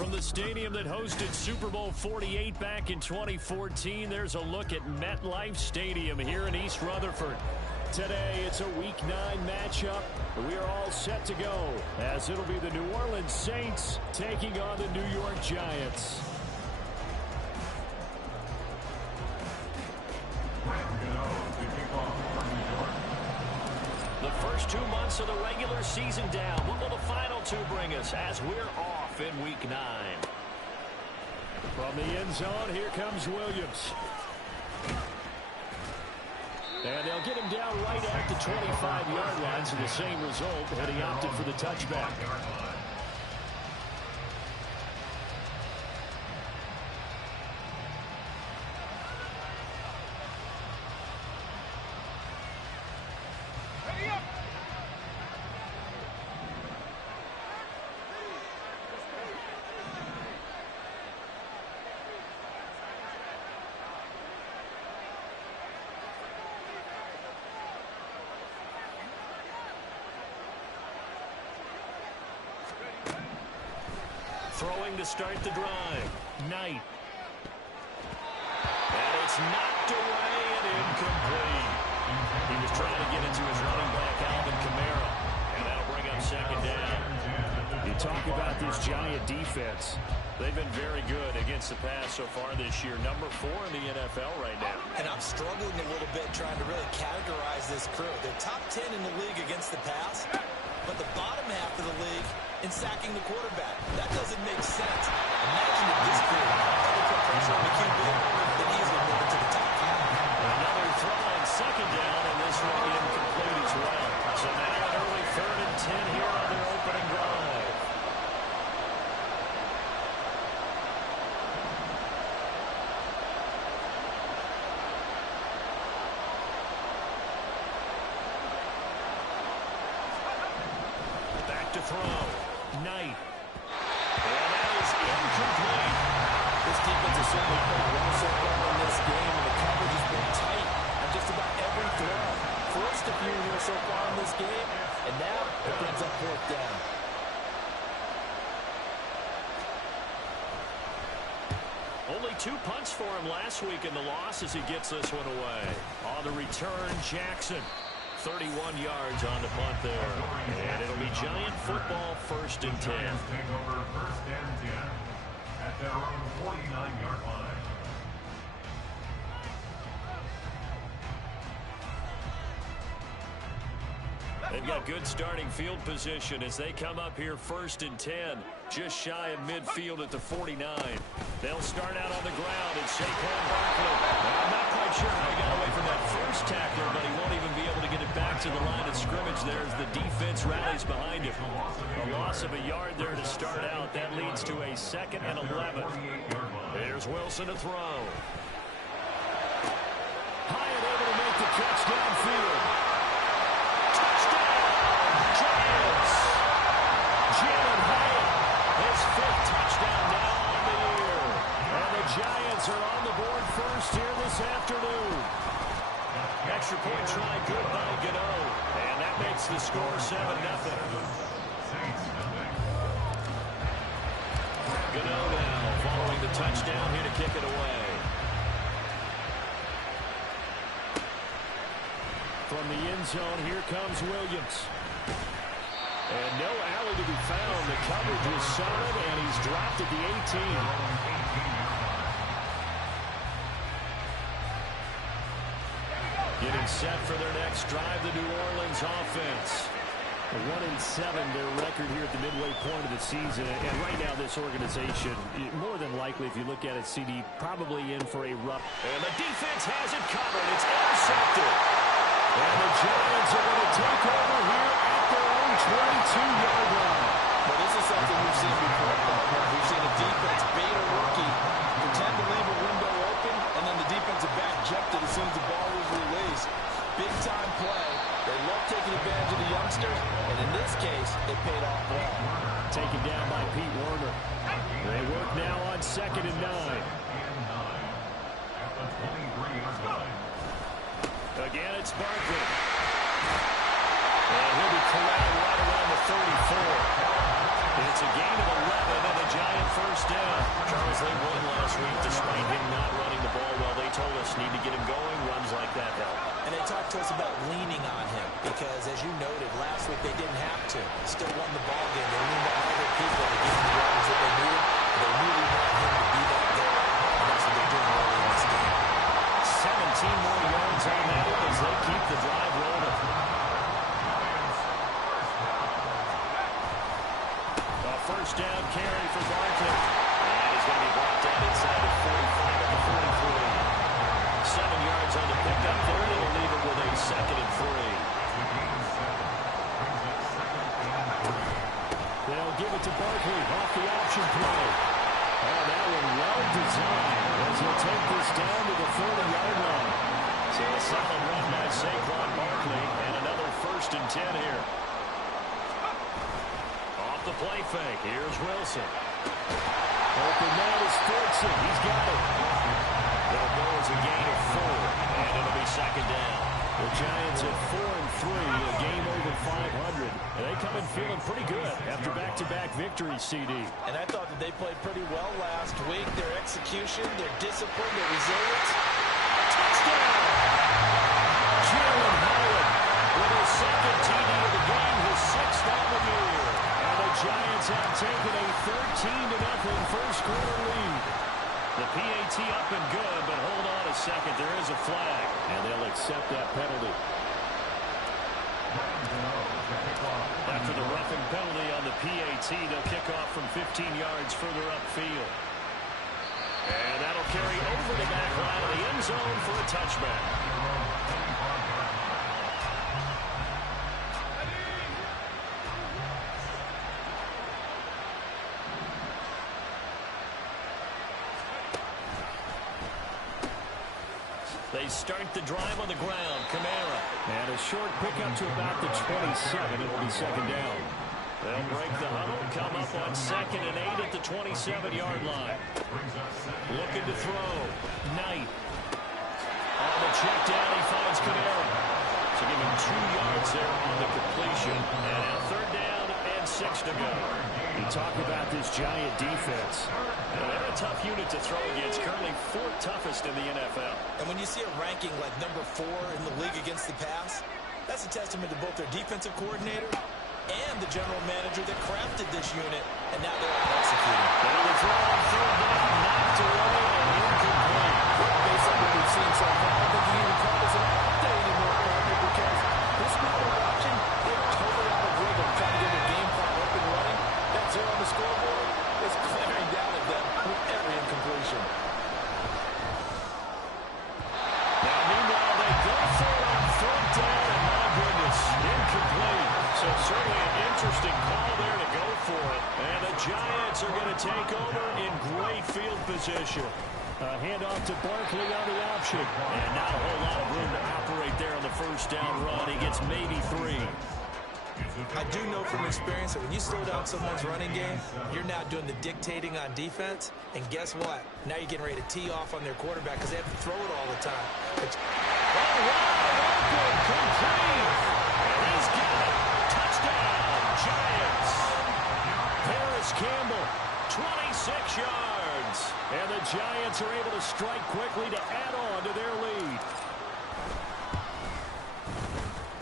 From the stadium that hosted Super Bowl 48 back in 2014, there's a look at MetLife Stadium here in East Rutherford. Today, it's a Week 9 matchup. We are all set to go, as it'll be the New Orleans Saints taking on the New York Giants. The first 2 months of the regular season down. What will the final 2 bring us as we're off in Week 9? From the end zone, here comes Williams. And they'll get him down right at the 25-yard line, so the same result, but he opted for the touchback. Throwing to start the drive. Knight. And it's knocked away and incomplete. He was trying to get into his running back, Alvin Kamara. And that'll bring up second down. You talk about this Giant defense. They've been very good against the pass so far this year. Number 4 in the NFL right now. And I'm struggling a little bit trying to really categorize this crew. They're top 10 in the league against the pass, but the bottom half of the league in sacking the quarterback. That doesn't make sense. Imagine if this crew ever put pressure on the QB, then easily move it to the top 5. Another throw on second down, and this one incomplete as well. So now an early 3rd and 10 here on their opening drive. Back to throw. Knight. And that is incomplete. This defense has certainly played well so far in this game, and the coverage has been tight on just about every throw. Forced a few here so far in this game, and now it brings up 4th down. Only 2 punts for him last week in the loss as he gets this one away. On the return, Jackson. 31 yards on the punt there. And it'll be Giant football, 1st and 10. Take over 1st and 10 at their own 49-yard line. They've got good starting field position as they come up here 1st and 10, just shy of midfield at the 49. They'll start out on the ground. It's Saquon Barkley. I'm not quite sure how he got away from that first tackler, but he won't even be able to get it back to the line of scrimmage there as the defense rallies behind him. A loss of a yard there to start out. That leads to a 2nd and 11. There's Wilson to throw. Hyatt able to make the catch downfield. Jalen Hyatt, his 5th touchdown now on the year. And the Giants are on the board first here this afternoon. Extra point try good by Gano. And that makes the score 7-0. Gano now following the touchdown here to kick it away. From the end zone, here comes Williams. And no alley to be found. The coverage was solid, and he's dropped at the 18. Getting set for their next drive, the New Orleans offense. 1-7, their record here at the midway point of the season. And right now, this organization, more than likely, if you look at it, CD, probably in for a rough. And the defense has it covered. It's intercepted. And the Giants are going to take over here at their own 22-yard line. But this is something we've seen before. We've seen a defense bait a rookie, pretend to leave a window open, and then the defensive back jumped it as soon as the ball was released. Big-time play. They love taking advantage of the youngsters, and in this case, it paid off well. Taken down by Pete Werner. They work now on 2nd and 9. Again, it's Barkley. And he'll be corralled right around the 34. It's a gain of 11 and a Giant first down. Charles, they won last week despite him not running the ball well. They told us need to get him going. Runs like that help. And they talked to us about leaning on him because, as you noted, last week they didn't have to. Still won the ball game. They leaned on other people to give them the yards that they needed. They really want him to be that guy, and that's what they're doing early in this game. 17 more yards on that one as they keep the drive rolling. A first down carry for Barkley. And he's going to be brought down inside the 45 at the 43. 7 yards on the pickup there, and it'll leave it with a 2nd and 3. They'll give it to Barkley off the option play. Oh, that one well designed as he'll take this down to the 30-yard line. So a solid run by Saquon Barkley and another 1st and 10 here. Off the play fake, here's Wilson. Open man is Fortson. He's got it. They'll go as a gain of 4, and it'll be 2nd down. The Giants at 4-3, a game over 500. And they come in feeling pretty good after back-to-back victories, CD. And I thought that they played pretty well last week. Their execution, their discipline, their resilience. Touchdown! Jalen Hyatt with his 2nd TD of the game, his 6th on the year. And the Giants have taken a 13-0 first-quarter lead. The PAT up and good, but hold on a second. There is a flag, and they'll accept that penalty. After the roughing penalty on the PAT, they'll kick off from 15 yards further upfield. And that'll carry over the back line of the end zone for a touchback. They start the drive on the ground. Kamara. And a short pickup to about the 27. It'll be 2nd down. They'll break the huddle. Come up on 2nd and 8 at the 27-yard line. Looking to throw. Knight. On the check down, he finds Kamara. So give him 2 yards there on the completion. And now 3rd down and 6 to go. You talk about this Giant defense. They're a tough unit to throw against. Currently 4th toughest in the NFL. And when you see a ranking like number 4 in the league against the pass, that's a testament to both their defensive coordinator and the general manager that crafted this unit. And now they're out executing. And the throw on 3rd down, knocked away and incomplete. Based on what we've seen so far, I think you even call this an update anymore, partner, because this group we're watching, they're totally out of rhythm, trying to get their game plan up and running. That 0 on the scoreboard is glaring down at them with every incompletion. Now, meanwhile, they go for it on 3rd down, and my goodness, incomplete. So certainly an interesting call there to go for it. And the Giants are going to take over in great field position. A handoff to Barkley on the option. And not a whole lot of room to operate there on the 1st down run. He gets maybe 3. I do know from experience that when you slow down someone's running game, you're now doing the dictating on defense. And guess what? Now you're getting ready to tee off on their quarterback because they have to throw it all the time. It's complete. And he's got it. Touchdown, Giants. Paris Campbell, 26 yards. And the Giants are able to strike quickly to add on to their lead.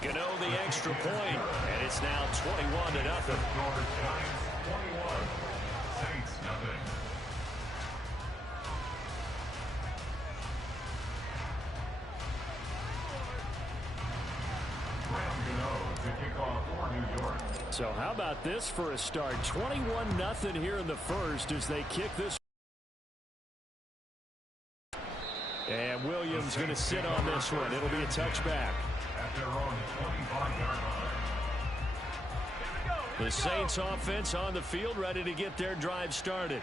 Gano the extra point, and it's now 21-0. Giants 21, Saints nothing. Graham Gano to kick off for New York. So how about this for a start? 21-0 here in the first as they kick this. And Williams going to sit on this one. It'll be a touchback. At their own 25-yard line. The Saints offense on the field, ready to get their drive started.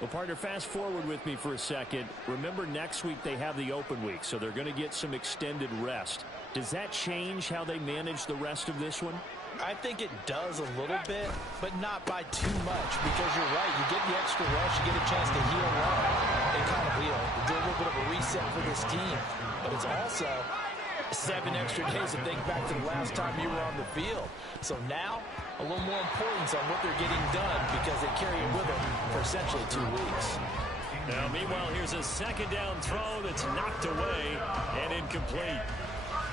Well, partner, fast forward with me for a second. Remember, next week they have the open week, so they're going to get some extended rest. Does that change how they manage the rest of this one? I think it does a little bit, but not by too much, because you're right. You get the extra rest, you get a chance to heal up and kind of, do a little bit of a reset for this team. But it's also 7 extra days to think back to the last time you were on the field. So now, a little more importance on what they're getting done because they carry it with them for essentially 2 weeks. Now, meanwhile, here's a second down throw that's knocked away and incomplete.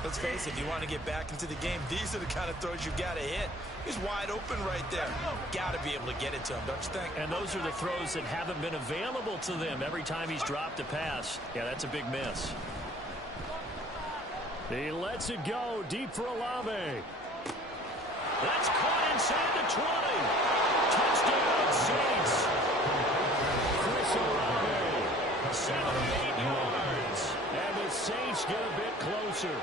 Let's face it, if you want to get back into the game, these are the kind of throws you got to hit. He's wide open right there. Got to be able to get it to him, don't you think? And those are the throws that haven't been available to them every time he's dropped a pass. Yeah, that's a big miss. He lets it go deep for Olave. That's caught inside the 20. Touchdown, Saints. Chris Olave, 78 yards. And the Saints get a bit closer.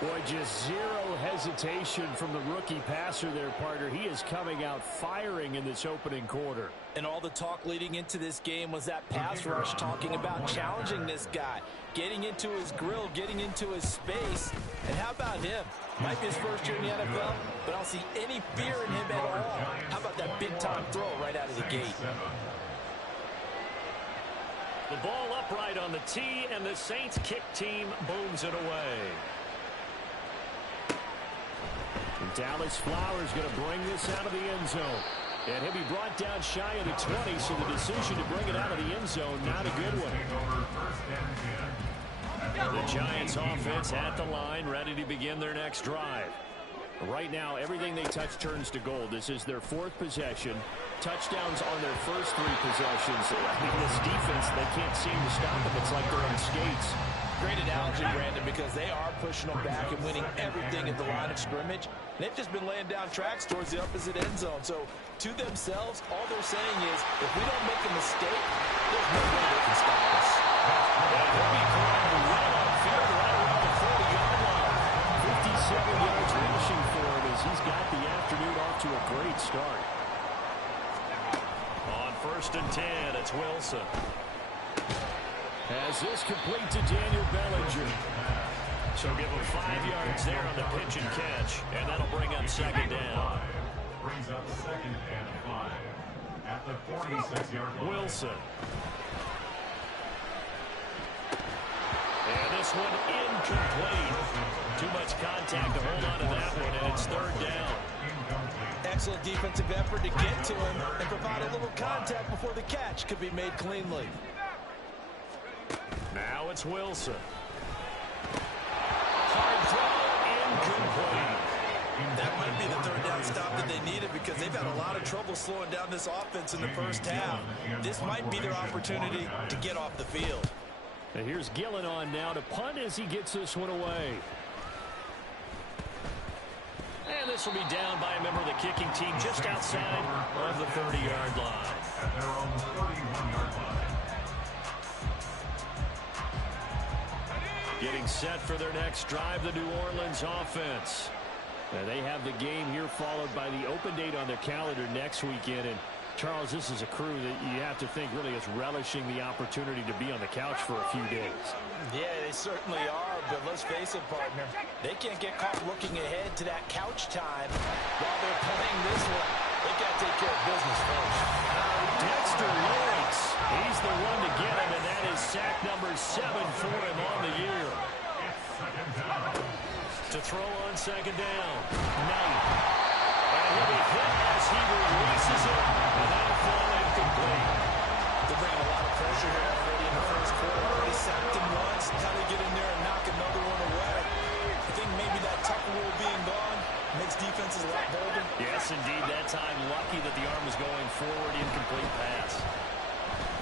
Boy, just zero hesitation from the rookie passer there, partner. He is coming out firing in this opening quarter. And all the talk leading into this game was that pass rush, talking about challenging this guy, getting into his grill, getting into his space. And how about him? Might be his first year in the NFL, but I don't see any fear in him at all. How about that big-time throw right out of the gate? The ball upright on the tee, and the Saints kick team booms it away. And Dallas Flowers going to bring this out of the end zone. And he'll be brought down shy of the 20, so the decision to bring it out of the end zone, not a good one. The Giants offense at the line, ready to begin their next drive. Right now, everything they touch turns to gold. This is their 4th possession. Touchdowns on their first 3 possessions. This defense, they can't seem to stop them. It's like they're on skates. Great analogy, Brandon, because they are pushing them back and winning everything at the line of scrimmage. They've just been laying down tracks towards the opposite end zone. So, to themselves, all they're saying is, if we don't make a mistake, there's no way they can stop us. And he'll be climbing right on field, right around the 40-yard line. 57 yards rushing for him as he's got the afternoon off to a great start. On 1st and 10, it's Wilson. As this complete to Daniel Bellinger. So give him 5 yards there on the pitch and catch. And that'll bring up 2nd down. Brings up 2nd and 5 at the 46-yard line. Wilson. And this one incomplete. Too much contact to hold on to that one, and it's 3rd down. Excellent defensive effort to get to him and provide a little contact before the catch could be made cleanly. Now it's Wilson. Hard throw, incomplete. That might be the 3rd down stop that they needed because they've had a lot of trouble slowing down this offense in the first half. This might be their opportunity to get off the field. And here's Gillen on now to punt as he gets this one away. And this will be down by a member of the kicking team just outside of the 30-yard line. At their own 31-yard line. Getting set for their next drive, the New Orleans offense. And they have the game here followed by the open date on their calendar next weekend. And Charles, this is a crew that you have to think really is relishing the opportunity to be on the couch for a few days. Yeah, they certainly are, but let's face it, partner. They can't get caught looking ahead to that couch time while they're playing this one. They've got to take care of business first. Dexter Lawrence, he's the one to get him, and that is sack number 7 for him on the year. To throw on 2nd down, Knight. And he'll be hit as he releases it, and that'll fall incomplete. They're bringing a lot of pressure here already in the first quarter. They sacked him once. How they get in there and knock another one away? I think maybe that tucker rule being gone makes defenses a lot bolder. Yes, indeed. That time, lucky that the arm was going forward. Incomplete pass.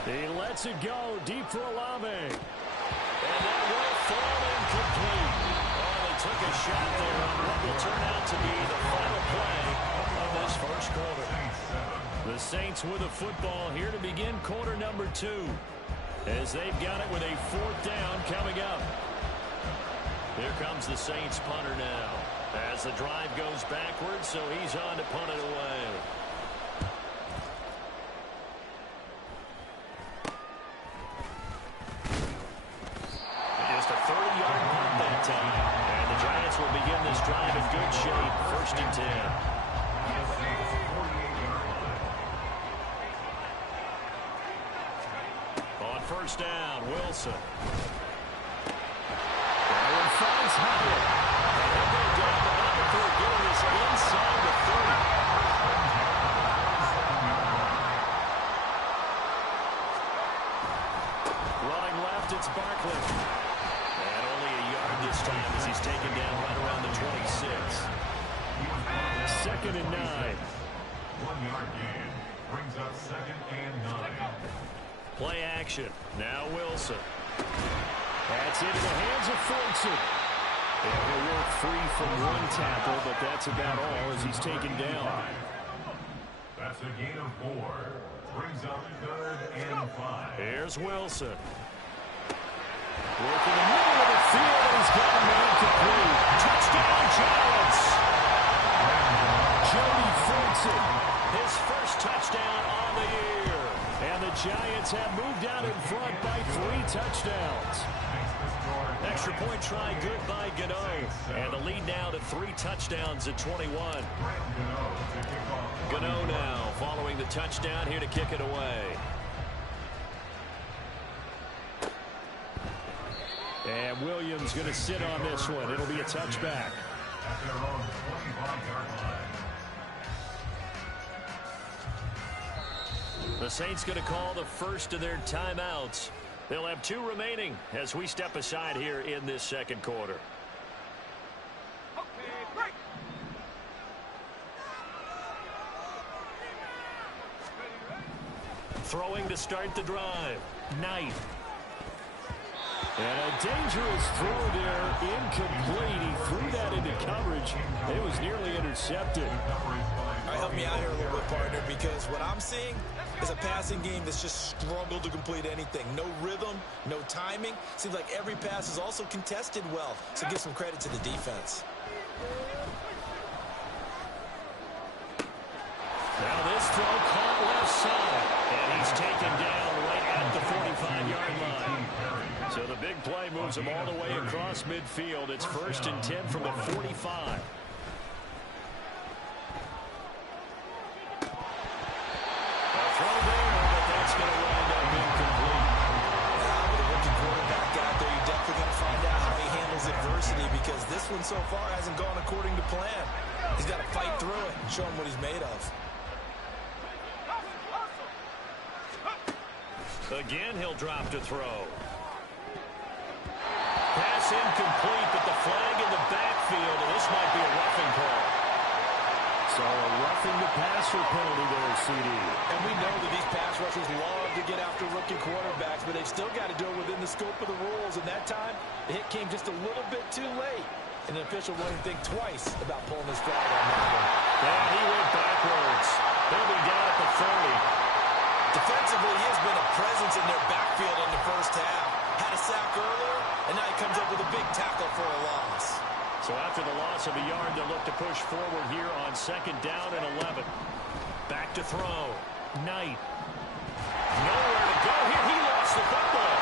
He lets it go deep for Olave. And that will fall incomplete. Oh, they took a shot there on what will turn out to be the final play of this first quarter. The Saints with a football here to begin quarter number 2. As they've got it with a 4th down coming up. Here comes the Saints punter now. As the drive goes backwards, so he's on to punt it away. Just a 30-yard punt that time. And the Giants will begin this drive in good shape. 1st and 10. On 1st down, Wilson. time as he's taken down right around the 26. 2nd and 9. 1 yard gain. Brings up 2nd and 9. Play action. Now Wilson. That's into the hands of Fulton. He'll work free from one tackle, but that's about all as he's taken down. That's a gain of 4. Brings up 3rd and 5. Here's Wilson. Working in the middle of the field, and he's got a man complete. Touchdown, Giants! Jody Fulton, his first touchdown on the year. And the Giants have moved out in front by 3 touchdowns. Extra point try good by Gano. And the lead now to 3 touchdowns at 21. Gano now following the touchdown here to kick it away. And Williams going to sit on this one. It'll be a touchback. At their own 25-yard line. The Saints going to call the first of their timeouts. They'll have 2 remaining as we step aside here in this second quarter. Throwing to start the drive. Knight. And a dangerous throw there, incomplete. He threw that into coverage. It was nearly intercepted. All right, help me out here a little bit, partner, because what I'm seeing is a passing game that's just struggled to complete anything. No rhythm, no timing. Seems like every pass is also contested well, so give some credit to the defense. Now this throw caught left side, and he's taken down right at the 45-yard line. So the big play moves him all the way across midfield. It's 1st and 10 from the 45. Throw there, but that's going to wind up incomplete. Now, with a rookie quarterback out there, you're definitely going to find out how he handles adversity, because this one so far hasn't gone according to plan. He's got to fight through it and show him what he's made of. Again, he'll drop to throw. Pass incomplete, but the flag in the backfield, and this might be a roughing call. So a roughing the passer penalty there, CD. And we know that these pass rushers love to get after rookie quarterbacks, but they've still got to do it within the scope of the rules. And that time, the hit came just a little bit too late. And the official won't think twice about pulling his flag on that one. Yeah, he went backwards. He'll be down at the 30. Defensively, he has been a presence in their backfield in the first half. Had a sack earlier, and now he comes up with a big tackle for a loss. So after the loss of a yard, they'll look to push forward here on 2nd down and 11. Back to throw. Knight. Nowhere to go here. He lost the football.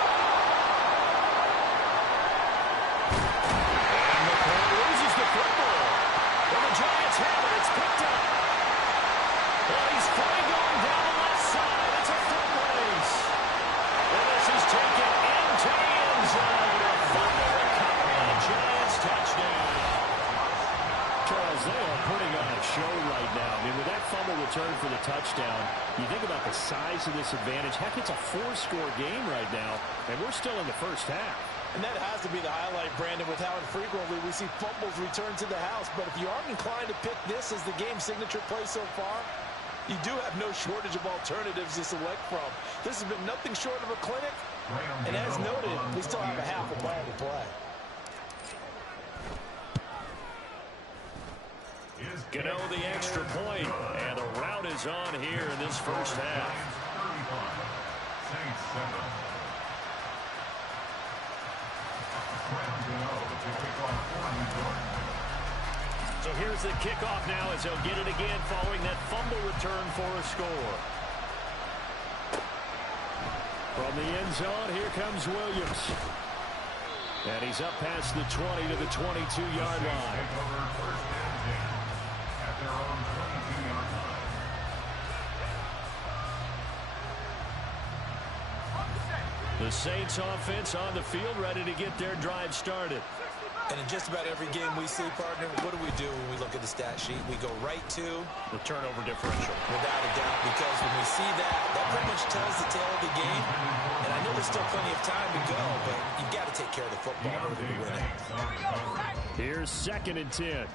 And McCoy loses the football. Well, the Giants have it. It's picked up. Well, he's free going down the left side. It's a foot race. And this is taken into the end zone. A fumble recovery and a Giants touchdown. Charles, they are putting on a show right now. I mean, with that fumble return for the touchdown, you think about the size of this advantage. Heck, it's a 4-score game right now, and we're still in the first half. And that has to be the highlight, Brandon, with how infrequently we see fumbles return to the house. But if you aren't inclined to pick this as the game signature play so far, you do have no shortage of alternatives to select from. This has been nothing short of a clinic. And as noted, we still have a half a ball to play. Gano the extra point, and the route is on here in this first half. So here's the kickoff now as they'll get it again following that fumble return for a score. From the end zone, here comes Williams. And he's up past the 20 to the 22-yard line. The Saints offense on the field ready to get their drive started. And in just about every game we see, partner, what do when we look at the stat sheet? We go right to the turnover differential. Without a doubt, because when we see that pretty much tells the tale of the game. And I know there's still plenty of time to go, but you've got to take care of the football in order to win it. Here's 2nd and 10.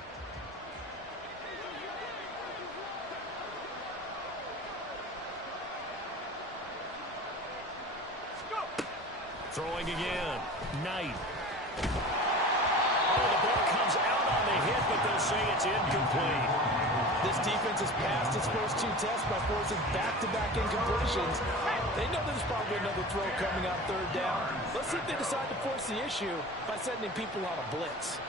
Throwing again. Knight. Oh, the ball comes out on the hit, but they'll say it's incomplete. This defense has passed its first 2 tests by forcing back-to-back incompletions. They know there's probably another throw coming on 3rd down. Let's see if they decide to force the issue by sending people on a blitz.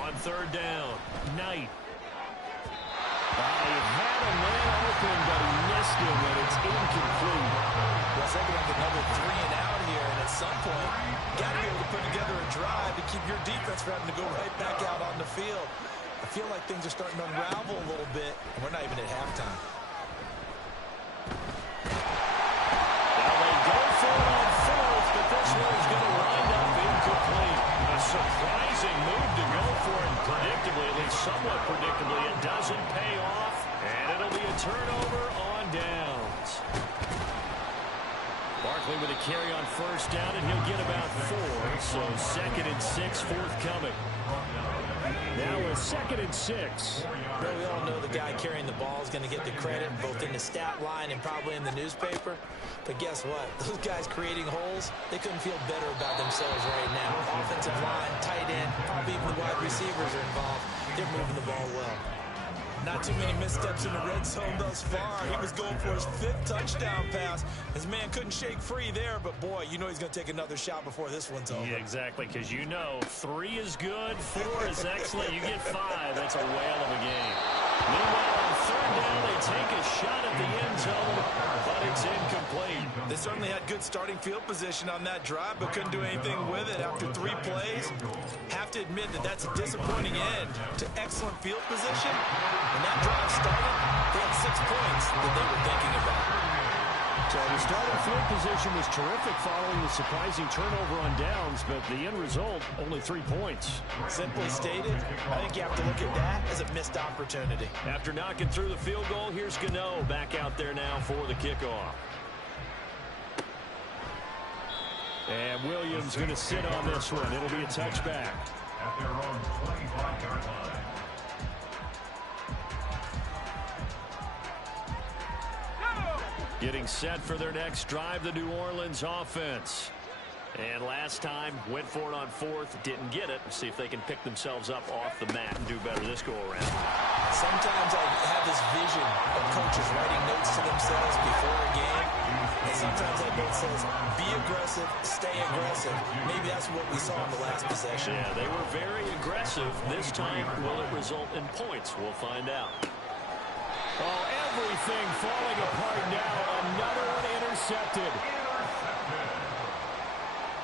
On 3rd down, Knight. He had a man open, but he missed him, and it's incomplete. Well, it's looking like another 3 and out here, and at some point, got to be able to put together a drive to keep your defense from having to go right back out on the field. I feel like things are starting to unravel a little bit, and we're not even at halftime. Now they go for it on 4th, but this one is going to wind up incomplete. A surprising move to go for it predictably, at least somewhat predictably. It doesn't pay off, and it'll be a turnover on downs. Barkley with a carry on 1st down, and he'll get about 4. So 2nd and 6 forthcoming. Now with 2nd and 6. Well, we all know the guy carrying the ball is going to get the credit both in the stat line and probably in the newspaper. But guess what? Those guys creating holes, they couldn't feel better about themselves right now. Offensive line, tight end, probably even the wide receivers are involved. They're moving the ball well. Not too many missteps in the red zone thus far. He was going for his 5th touchdown pass. His man couldn't shake free there, but boy, you know he's going to take another shot before this one's over. Yeah, exactly, because you know 3 is good, 4 is excellent. You get 5, that's a whale of a game. Meanwhile, on 3rd down, they take a shot at the end zone, but it's incomplete. They certainly had good starting field position on that drive, but couldn't do anything with it after 3 plays. Have to admit that that's a disappointing end to excellent field position. When that drive started, they had 6 points that they were thinking about. So the starting field position was terrific following the surprising turnover on downs, but the end result, only 3 points. Simply stated, I think you have to look at that as a missed opportunity. After knocking through the field goal, here's Gano back out there now for the kickoff. And Williams going to sit on this one. It'll be a touchback. At their own 25-yard line. Getting set for their next drive, the New Orleans offense. And last time, went for it on 4th, didn't get it. See if they can pick themselves up off the mat and do better this go-around. Sometimes I have this vision of coaches writing notes to themselves before a game. And sometimes that note says, be aggressive, stay aggressive. Maybe that's what we saw in the last possession. Yeah, they were very aggressive. This time, will it result in points? We'll find out. Oh, everything falling apart now. Another one intercepted.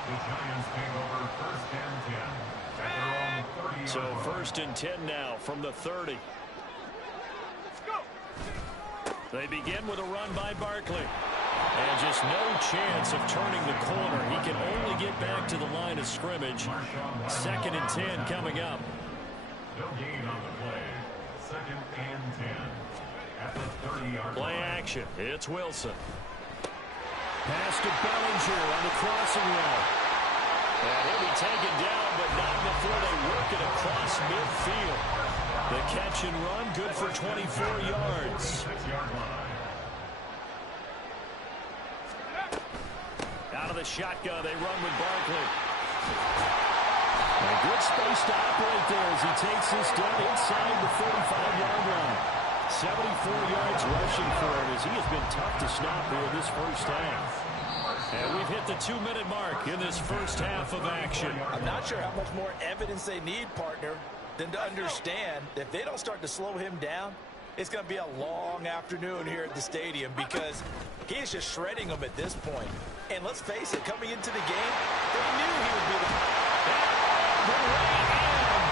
The Giants take over 1st and 10 at their own 30-yard So line. 1st and 10 now from the 30. They begin with a run by Barkley. And just no chance of turning the corner. He can only get back to the line of scrimmage. 2nd and 10 coming up. No gain on the play. 2nd and 10 at the 30-yard Play line. action. It's Wilson. Pass to Bellinger on the crossing route. And he'll be taken down, but not before they work it across midfield. The catch and run, good for 24 yards. 6-yard line. Out of the shotgun, they run with Barkley. A good space to operate there as he takes this down inside the 45-yard line. 74 yards rushing for him as he has been tough to stop here this first half. And we've hit the 2-minute mark in this first half of action. I'm not sure how much more evidence they need, partner, than to understand that if they don't start to slow him down, it's going to be a long afternoon here at the stadium because he is just shredding them at this point. And let's face it, coming into the game, they knew he would be the...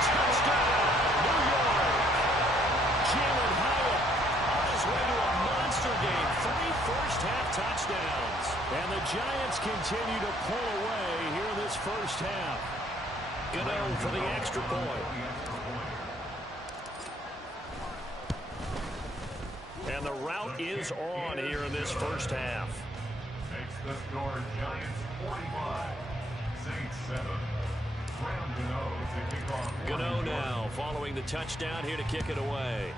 Touchdown, New York. Jalen Hyatt on his way to a monster game. 3 first-half touchdowns. And the Giants continue to pull away here in this first half. Gano for the extra point. And the route is on here in this first half. The score, Giants 45, Saints 7. Graham Gano to kick off. Gano now following the touchdown here to kick it away.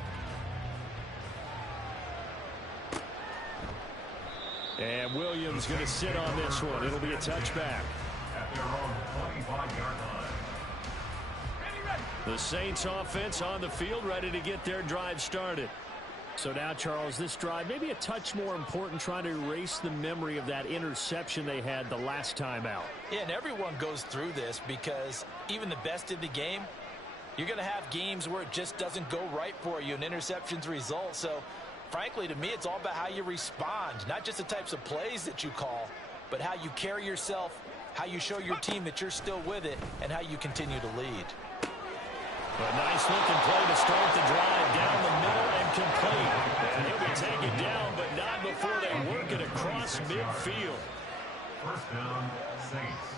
And Williams going to sit on this one. It'll be a touchback. At their own 25-yard line. The Saints offense on the field, ready to get their drive started. So now, Charles, this drive maybe a touch more important, trying to erase the memory of that interception they had the last time out. Yeah, and everyone goes through this because even the best in the game, you're going to have games where it just doesn't go right for you, and interceptions result. So, frankly, to me, it's all about how you respond, not just the types of plays that you call, but how you carry yourself, how you show your team that you're still with it, and how you continue to lead. A nice looking play to start the drive down the middle and complete. And he'll be taken down, but not before they work it across midfield. First down, Saints.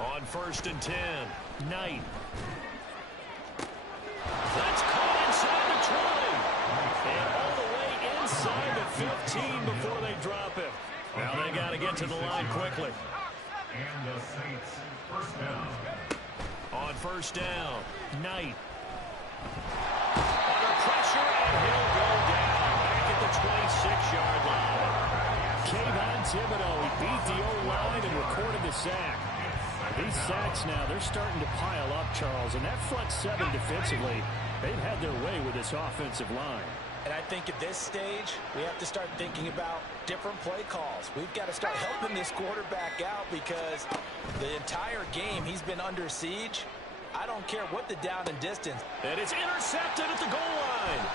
On 1st and 10, Knight. That's caught inside the 20. And all the way inside the 15 before they drop him. Now they got to get to the line quickly. And the Saints, first down. On 1st down, Knight. Under pressure, and he'll go down back at the 26-yard line. Kayvon Thibodeaux, he beat the O-line and recorded the sack. These sacks now, they're starting to pile up, Charles, and that front seven defensively, they've had their way with this offensive line. And I think at this stage, we have to start thinking about different play calls. We've got to start helping this quarterback out because the entire game he's been under siege. I don't care what the down and distance. And it's intercepted at the goal line.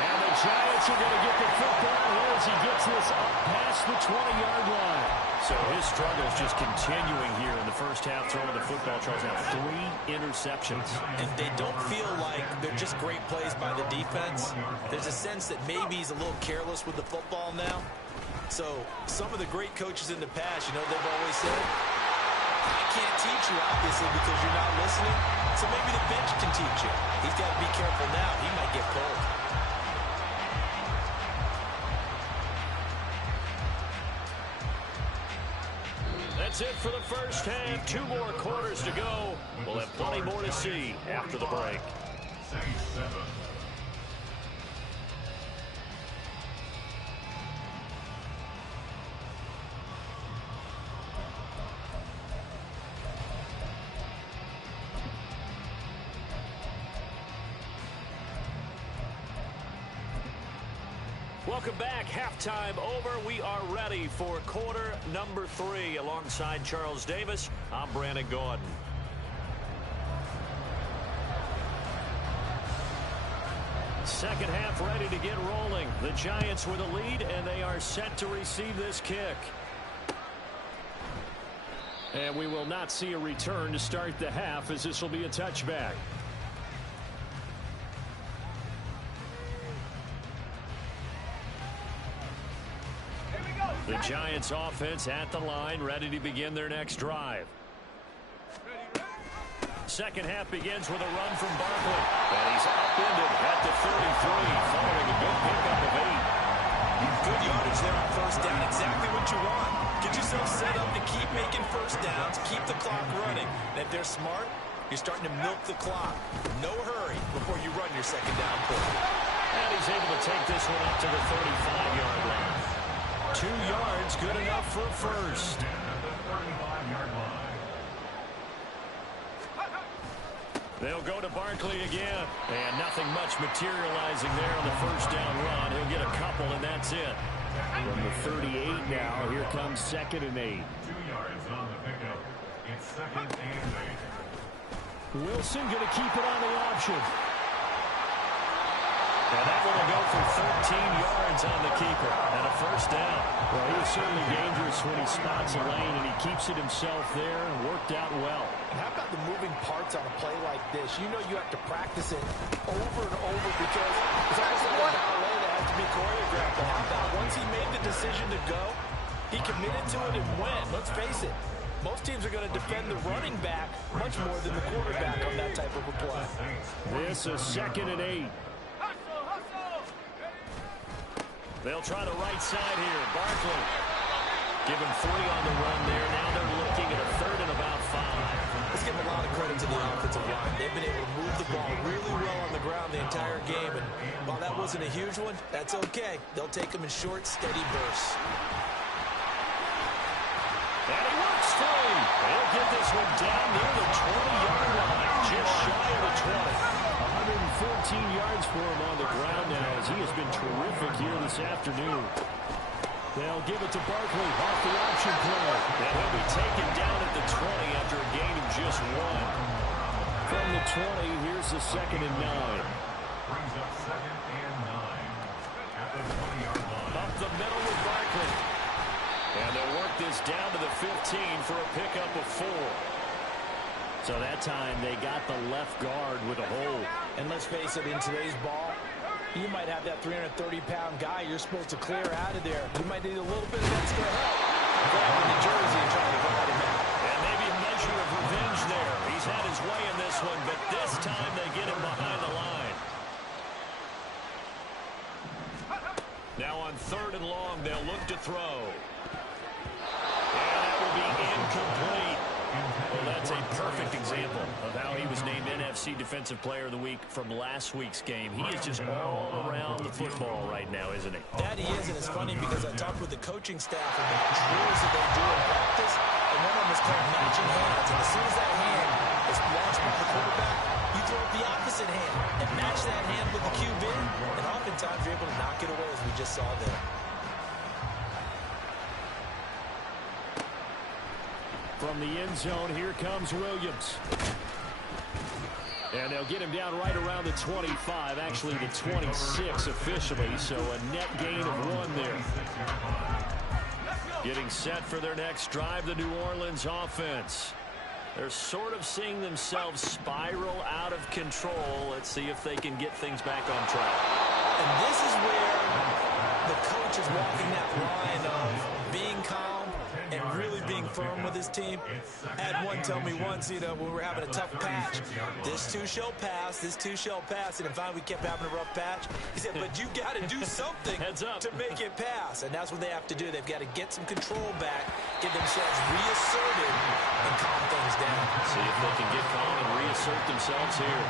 And the Giants are going to get the football here as he gets this up past the 20-yard line. So his struggle is just continuing here in the first half, throwing the football. Charles, now 3 interceptions. And they don't feel like they're just great plays by the defense. There's a sense that maybe he's a little careless with the football now. So some of the great coaches in the past, you know, they've always said, I can't teach you, obviously, because you're not listening. So maybe the bench can teach you. He's got to be careful now. He might get pulled. That's it for the first half. 2 more quarters to go. We'll have plenty more to see after the break. Saints 7. Welcome back. Halftime over. We are ready for quarter number 3. Alongside Charles Davis, I'm Brandon Gordon. Second half ready to get rolling. The Giants with a lead, and they are set to receive this kick. And we will not see a return to start the half, as this will be a touchback. The Giants offense at the line, ready to begin their next drive. Second half begins with a run from Barkley. And he's upended at the 33, following a good pickup of 8. Good yardage there on first down. Exactly what you want. Get yourself set up to keep making first downs, keep the clock running. And if they're smart, you're starting to milk the clock. No hurry before you run your second down play. And he's able to take this one up to the 35-yard line. 2 yards, good enough for a first. They'll go to Barkley again. And nothing much materializing there on the first down run. He'll get a couple, and that's it. From the 38 now, here comes 2nd and 8. 2 yards on the pickup. It's 2nd and 8. Wilson going to keep it on the option. And that one will go for 13 yards on the keeper and a first down. Well, he is certainly dangerous when he spots a lane, and he keeps it himself there and worked out well. And how about the moving parts on a play like this? You know you have to practice it over and over because it's almost like a ballet that has to be choreographed. But how about once he made the decision to go, he committed to it and went. Let's face it. Most teams are going to defend the running back much more than the quarterback on that type of a play. This is 2nd and 8. They'll try the right side here. Barkley giving 3 on the run there. Now they're looking at a 3rd and about 5. Let's give a lot of credit to the offensive line. They've been able to move the ball really well on the ground the entire game. And while that wasn't a huge one, that's okay. They'll take them in short, steady bursts. And he works free. They'll get this one down near the 20-yard line, just shy of the 20. 114 yards for him on the ground now as he has been terrific here this afternoon. They'll give it to Barkley off the option play. And he'll be taken down at the 20 after a gain of just 1. From the 20, here's the 2nd and 9. Brings up 2nd and 9 at the 20-yard line. Up the middle with Barkley. And they'll work this down to the 15 for a pickup of 4. So that time they got the left guard with a hold. And let's face it, in today's ball, you might have that 330-pound guy you're supposed to clear out of there. You might need a little bit of extra help grabbing the jersey and trying to glide him out. And maybe a measure of revenge there. He's had his way in this one, but this time they get him behind the line. Now on 3rd and long, they'll look to throw. And that will be incomplete. Well, that's a perfect example of how he was named NFC Defensive Player of the Week from last week's game. He is just all around the football right now, isn't he? That he is, and it's funny because I talked with the coaching staff about drills that they do in practice, and one of them is called matching hands. And as soon as that hand is launched by the quarterback, you throw it the opposite hand and match that hand with the QB, and oftentimes you're able to knock it away, as we just saw there. From the end zone, here comes Williams. And they'll get him down right around the 25, actually the 26 officially, so a net gain of 1 there. Getting set for their next drive, the New Orleans offense. They're sort of seeing themselves spiral out of control. Let's see if they can get things back on track. And this is where the coach is walking that line of being calm and really being firm with his team. I had one tell me once, when we were having a tough patch, this too shall pass, this too shall pass. And if we kept having a rough patch, he said, but you got to do something to make it pass. And that's what they have to do. They've got to get some control back, get themselves reasserted, and calm things down. See if they can get calm and reassert themselves here.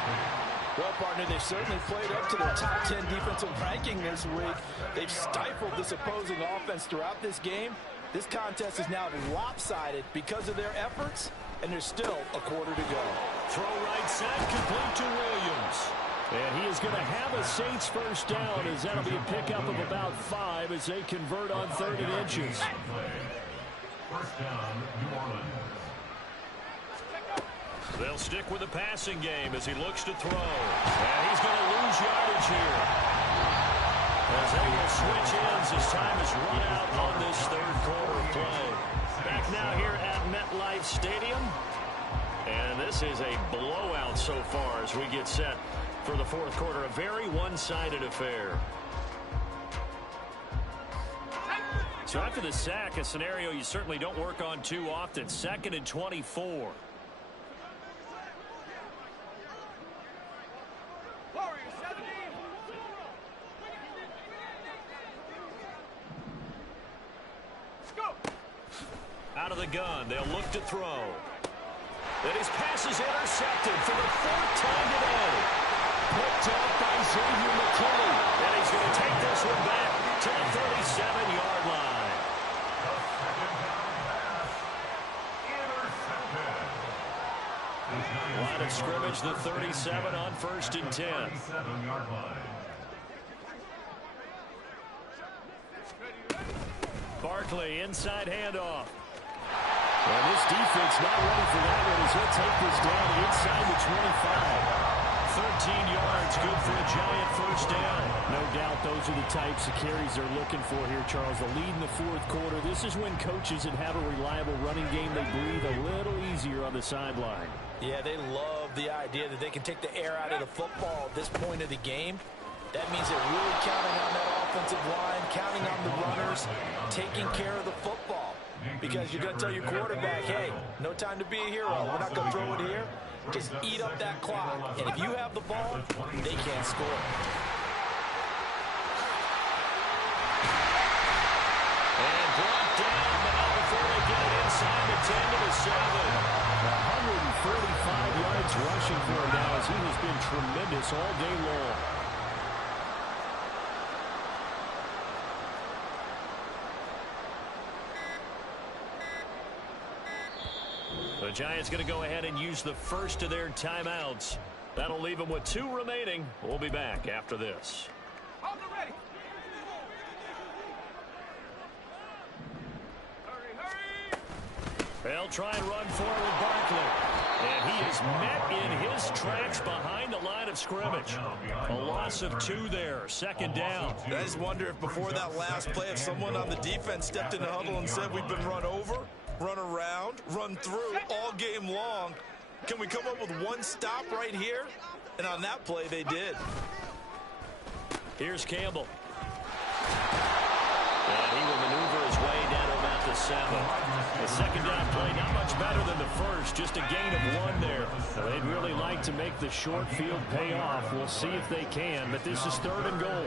Well, partner, they've certainly played up to their top 10 defensive ranking this week. They've stifled this opposing offense throughout this game. This contest is now lopsided because of their efforts, and there's still a quarter to go. Throw right side, complete to Williams. And he is going to have a Saints first down, as that'll be a pickup of about 5 as they convert on 3rd and inches. First down, New Orleans. They'll stick with the passing game as he looks to throw. And he's going to lose yardage here, as they will switch ends as time is run out on this 3rd quarter play. Back now here at MetLife Stadium. And this is a blowout so far as we get set for the 4th quarter. A very one-sided affair. So after the sack, a scenario you certainly don't work on too often. 2nd and 24. Out of the gun, they'll look to throw. And his pass is intercepted for the 4th time today. Picked up by Xavier McKinney. And he's going to take this one back to the 37-yard line. Line of scrimmage, the 37 on 1st and 10. 37-yard line. Barkley, inside handoff. And this defense not ready for that one as he'll take this down inside the 25. 13 yards, good for a giant first down. No doubt those are the types of carries they're looking for here, Charles. The lead in the 4th quarter. This is when coaches that have a reliable running game, they breathe a little easier on the sideline. Yeah, they love the idea that they can take the air out of the football at this point of the game. That means they're really counting on that offensive line, counting on the runners, taking care of the football. Because you're going to tell your quarterback, hey, no time to be a hero. We're not going to throw it here. Just eat up that clock. And if you have the ball, they can't score. Giants rushing for him now as he has been tremendous all day long. The Giants going to go ahead and use the first of their timeouts. That'll leave them with 2 remaining. We'll be back after this. They'll try and run forward Barkley. And he is met in his tracks behind the line of scrimmage. A loss of 2 there. Second down. I just wonder if before that last play, if someone on the defense stepped in the huddle and said we've been run over, run around, run through all game long. Can we come up with one stop right here? And on that play, they did. Here's Campbell. And he will maneuver his way down to about the 7. The second down play, not much better than the first, just a gain of 1 there. They'd really like to make the short field pay off. We'll see if they can, but this is 3rd and goal.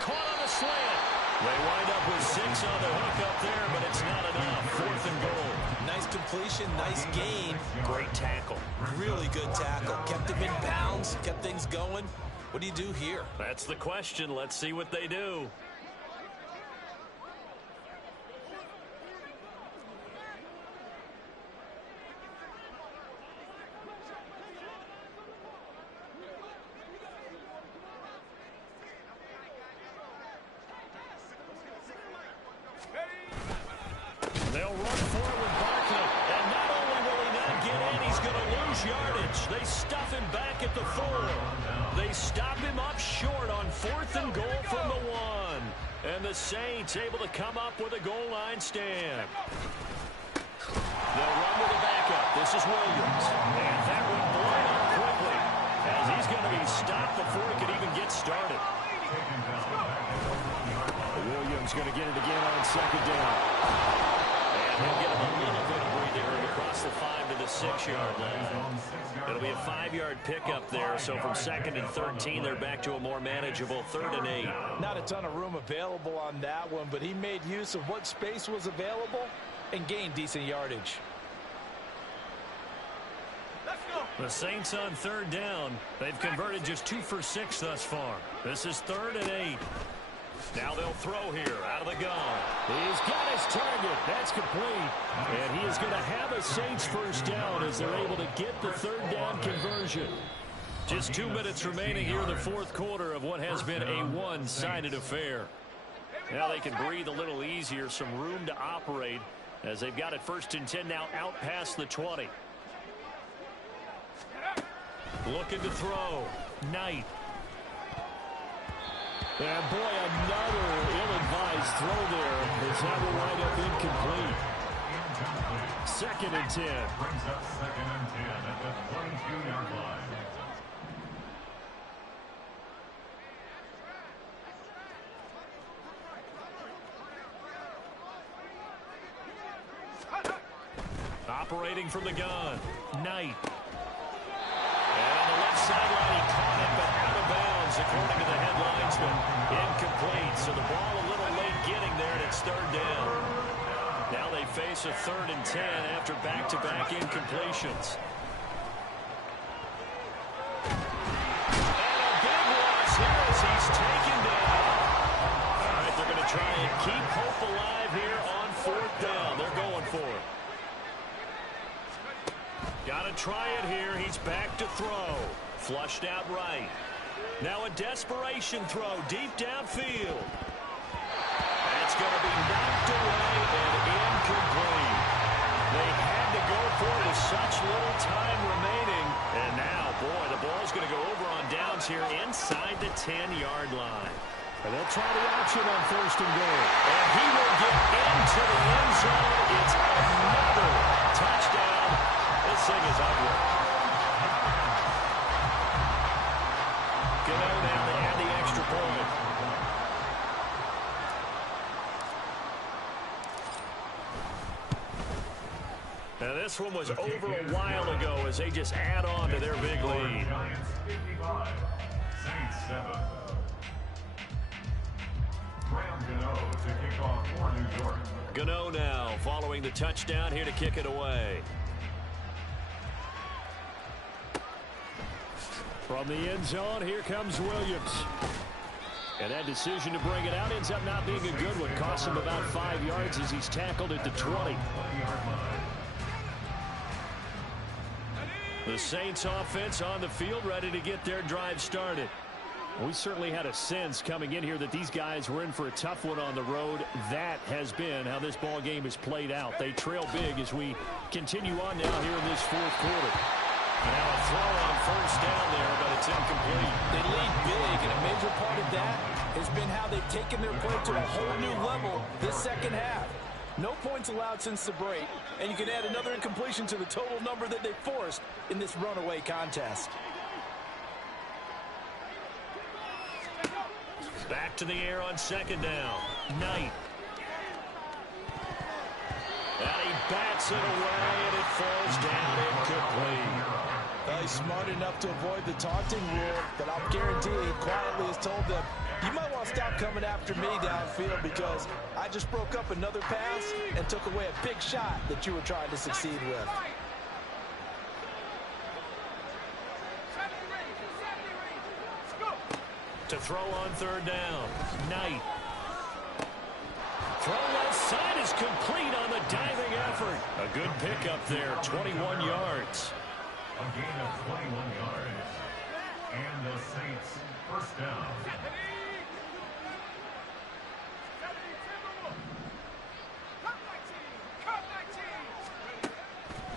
Caught on a slant. They wind up with 6 on the hook up there, but it's not enough. 4th and goal. Nice completion, nice gain. Great tackle. Really good tackle. Kept him in bounds, kept things going. What do you do here? That's the question. Let's see what they do. They'll run forward with Barkley. And not only will he not get in, he's going to lose yardage. They stuff him back at the 4. They stop him up short on 4th and goal from the 1. And the Saints able to come up with a goal line stand. They'll run with a backup. This is Williams. And that one blown up quickly as he's going to be stopped before he could even get started. Williams going to get it again on 2nd down. And he'll get him a little bit of breathing room across the 5 to the 6-yard line. It'll be a 5-yard pickup there, so from 2nd and 13, they're back to a more manageable 3rd and 8. Not a ton of room available on that one, but he made use of what space was available and gained decent yardage. The Saints on 3rd down. They've converted just 2 for 6 thus far. This is 3rd and 8. Now they'll throw here out of the gun. He's got his target. That's complete. And he is going to have a Saints first down as they're able to get the 3rd down conversion. Just 2 minutes remaining here in the 4th quarter of what has been a one-sided affair. Now they can breathe a little easier, some room to operate as they've got it 1st and 10 now out past the 20. Looking to throw. Knight. And boy, another ill-advised throw there as that will wind up incomplete. 2nd and 10. Brings up 2nd and 10 at the 22-yard line. Operating from the gun. Knight. And on the left sideline, he caught it, but out of bounds, according to the head linesman. Incomplete, so the ball a little late getting there, and it's 3rd down. Now they face a 3rd and 10 after back-to-back incompletions. And a big loss here as he's taken down. All right, they're going to try and keep hope alive here on 4th down. They're going for it. Got to try it here. He's back to throw. Flushed out right. Now a desperation throw deep downfield. That's going to be knocked away and incomplete. They had to go for it with such little time remaining. And now, boy, the ball's going to go over on downs here inside the 10-yard line. And they'll try the option on 1st and goal. And he will get into the end zone. It's another touchdown. This thing is ugly. Gano now to add the extra point. Now this one was over a while ago as they just add on to their big lead. Giants 55, Saints 7. Graham Gano to kick off for New York. Gano now following the touchdown here to kick it away. From the end zone, here comes Williams. And that decision to bring it out ends up not being a good one. Costs him about 5 yards as he's tackled at the 20. The Saints offense on the field, ready to get their drive started. We certainly had a sense coming in here that these guys were in for a tough one on the road. That has been how this ball game is played out. They trail big as we continue on now here in this fourth quarter. Now a throw on first down there, but it's incomplete. They lead big, and a major part of that has been how they've taken their play to a whole new level this second half. No points allowed since the break, and you can add another incompletion to the total number that they forced in this runaway contest. Back to the air on second down. Knight. And he bats it away, and it falls down incomplete. He's smart enough to avoid the taunting rule, but I'll guarantee he quietly has told them, you might want to stop coming after me downfield because I just broke up another pass and took away a big shot that you were trying to succeed with. To throw on third down. Knight. Throw left side is complete on the diving effort. A good pickup there, 21 yards. A gain of 21 yards. And the Saints first down.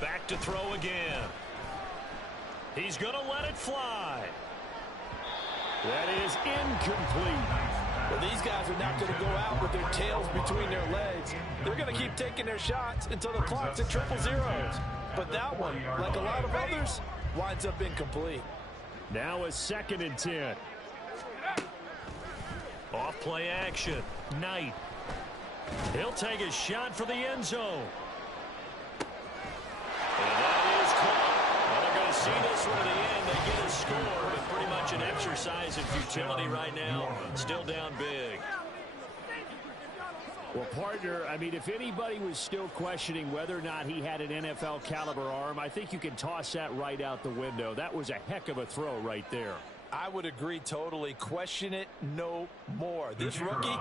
Back to throw again. He's going to let it fly. That is incomplete. Well, these guys are not going to go out with their tails between their legs. They're going to keep taking their shots until the clock's at triple zeros. But that one, like a lot of others, winds up incomplete. Now a 2nd and 10. Off play action. Knight. He'll take a shot for the end zone. And that is caught. Well, they're going to see this one to the end. They get a score, but pretty much an exercise in futility right now. Still down big. Well, partner, I mean, if anybody was still questioning whether or not he had an NFL caliber arm, I think you can toss that right out the window. That was a heck of a throw right there. I would agree totally. Question it no more. This rookie,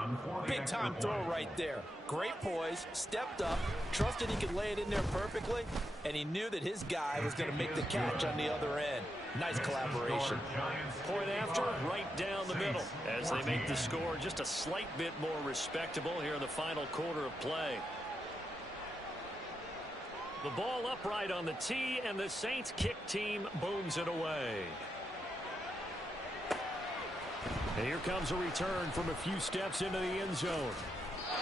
big-time throw right there. Great poise, stepped up, trusted he could lay it in there perfectly, and he knew that his guy was going to make the catch on the other end. Nice collaboration. Point after, right down the middle. As they make the score just a slight bit more respectable here in the final quarter of play. The ball upright on the tee, and the Saints kick team booms it away. And here comes a return from a few steps into the end zone.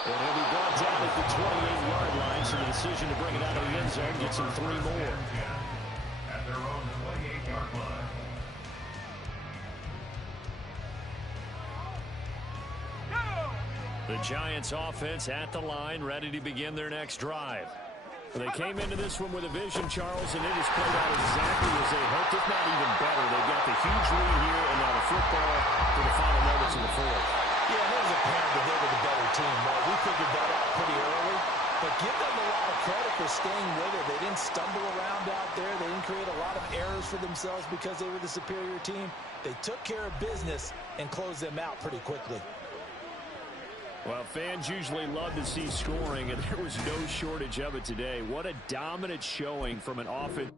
And he'll be brought down at the 28-yard line, so the decision to bring it out of the end zone gets him 3 more. At their own 28-yard line. The Giants offense at the line, ready to begin their next drive. They came into this one with a vision, Charles, and it has played out exactly as they hoped, if not even better. They've got the huge lead here, and now the football for the final moments of the fourth. Yeah, it was apparent that they were the better team, right? We figured that out pretty early. But give them a lot of credit for staying with it. They didn't stumble around out there. They didn't create a lot of errors for themselves because they were the superior team. They took care of business and closed them out pretty quickly. Well, fans usually love to see scoring, and there was no shortage of it today. What a dominant showing from an offense.